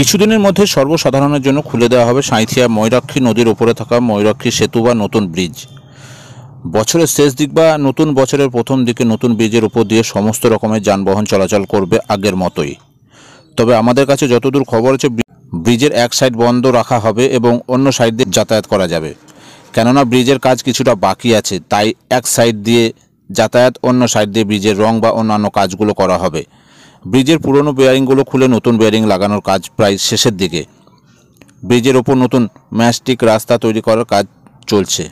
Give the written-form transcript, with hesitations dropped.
কিছুদিনের মধ্যে সর্বসাধারণের জন্য খুলে দেওয়া হবে সাঁইথিয়া ময়ূরাক্ষী নদীর ওপরে থাকা ময়ূরাক্ষী সেতু বা নতুন ব্রিজ। বছরের শেষ দিক বা নতুন বছরের প্রথম দিকে নতুন ব্রিজের উপর দিয়ে সমস্ত রকমের যানবাহন চলাচল করবে আগের মতোই। তবে আমাদের কাছে যতদূর খবর আছে, ব্রিজের এক সাইড বন্ধ রাখা হবে এবং অন্য সাইড দিয়ে যাতায়াত করা যাবে। কেননা ব্রিজের কাজ কিছুটা বাকি আছে, তাই এক সাইড দিয়ে যাতায়াত, অন্য সাইড দিয়ে ব্রিজের রং বা অন্যান্য কাজগুলো করা হবে। ব্রিজের পুরনো বেয়ারিংগুলো খুলে নতুন বেয়ারিং লাগানোর কাজ প্রায় শেষের দিকে। ব্রিজের ওপর নতুন ম্যাস্টিক রাস্তা তৈরি করার কাজ চলছে।